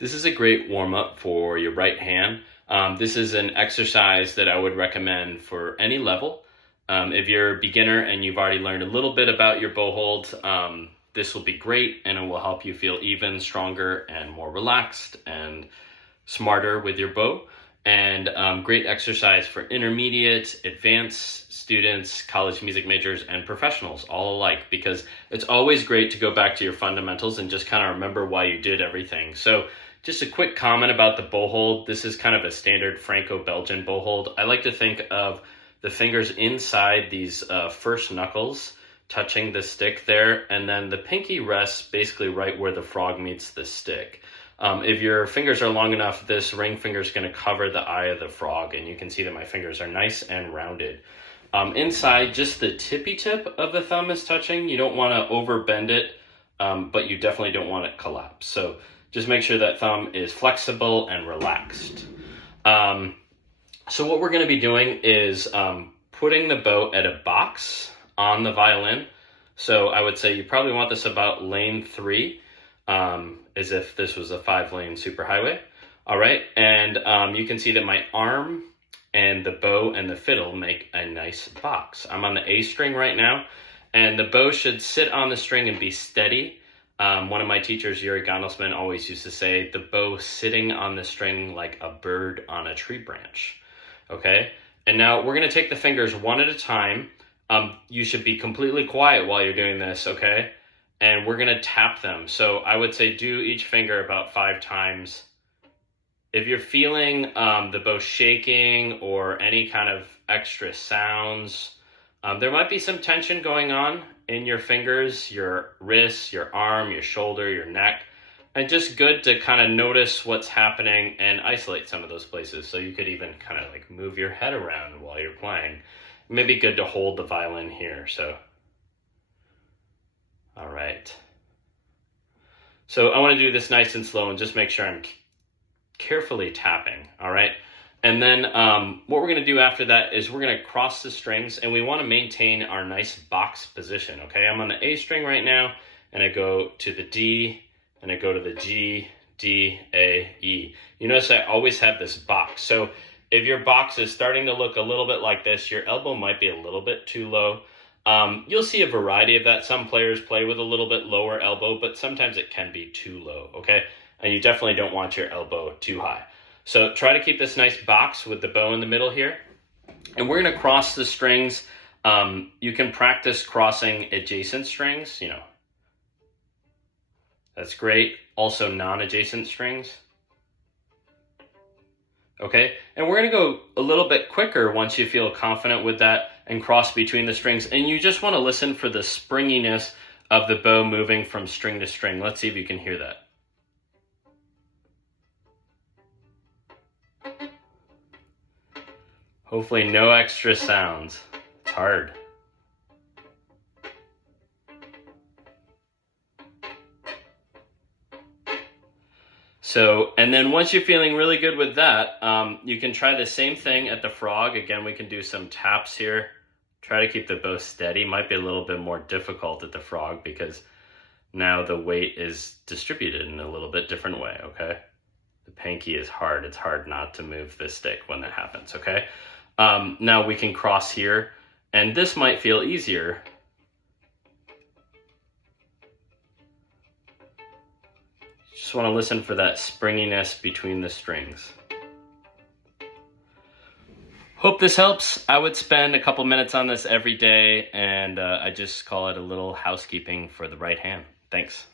This is a great warm-up for your right hand. This is an exercise that I would recommend for any level. If you're a beginner and you've already learned a little bit about your bow hold, this will be great and it will help you feel even stronger and more relaxed and smarter with your bow. And great exercise for intermediate, advanced students, college music majors, and professionals all alike, because it's always great to go back to your fundamentals and just kind of remember why you did everything. So just a quick comment about the bow hold. This is kind of a standard Franco-Belgian bow hold. I like to think of the fingers inside these first knuckles touching the stick there, and then the pinky rests basically right where the frog meets the stick. If your fingers are long enough, this ring finger is going to cover the eye of the frog, and you can see that my fingers are nice and rounded. Inside, just the tippy tip of the thumb is touching. You don't want to overbend it, but you definitely don't want it collapse. So just make sure that thumb is flexible and relaxed. So what we're going to be doing is putting the bow at a box on the violin. So I would say you probably want this about lane 3, as if this was a 5-lane superhighway. All right, and you can see that my arm and the bow and the fiddle make a nice box. I'm on the A string right now, and the bow should sit on the string and be steady. One of my teachers, Yuri Gondelsman, always used to say the bow sitting on the string like a bird on a tree branch. Okay, and now we're going to take the fingers one at a time. You should be completely quiet while you're doing this, okay? And we're going to tap them. So I would say do each finger about 5 times. If you're feeling the bow shaking or any kind of extra sounds, there might be some tension going on in your fingers, your wrists, your arm, your shoulder, your neck. And just good to kind of notice what's happening and isolate some of those places. So you could even kind of like move your head around while you're playing. Maybe good to hold the violin here. So, all right. So I want to do this nice and slow and just make sure I'm carefully tapping. All right. And then what we're going to do after that is we're going to cross the strings, and we want to maintain our nice box position. Okay. I'm on the A string right now, and I go to the D, and I go to the G, D, A, E. You notice I always have this box. So if your box is starting to look a little bit like this, your elbow might be a little bit too low. You'll see a variety of that. Some players play with a little bit lower elbow, but sometimes it can be too low, okay? And you definitely don't want your elbow too high. So try to keep this nice box with the bow in the middle here. And we're going to cross the strings. You can practice crossing adjacent strings, That's great. Also non-adjacent strings. Okay, and we're going to go a little bit quicker once you feel confident with that and cross between the strings. And you just want to listen for the springiness of the bow moving from string to string. Let's see if you can hear that. Hopefully no extra sounds. It's hard. So, and then once you're feeling really good with that, you can try the same thing at the frog. Again, we can do some taps here. Try to keep the bow steady. Might be a little bit more difficult at the frog because now the weight is distributed in a little bit different way, okay? The pinky is hard. It's hard not to move the stick when that happens, okay? Now we can cross here, and this might feel easier. Just want to listen for that springiness between the strings. Hope this helps. I would spend a couple minutes on this every day, and I just call it a little housekeeping for the right hand. Thanks.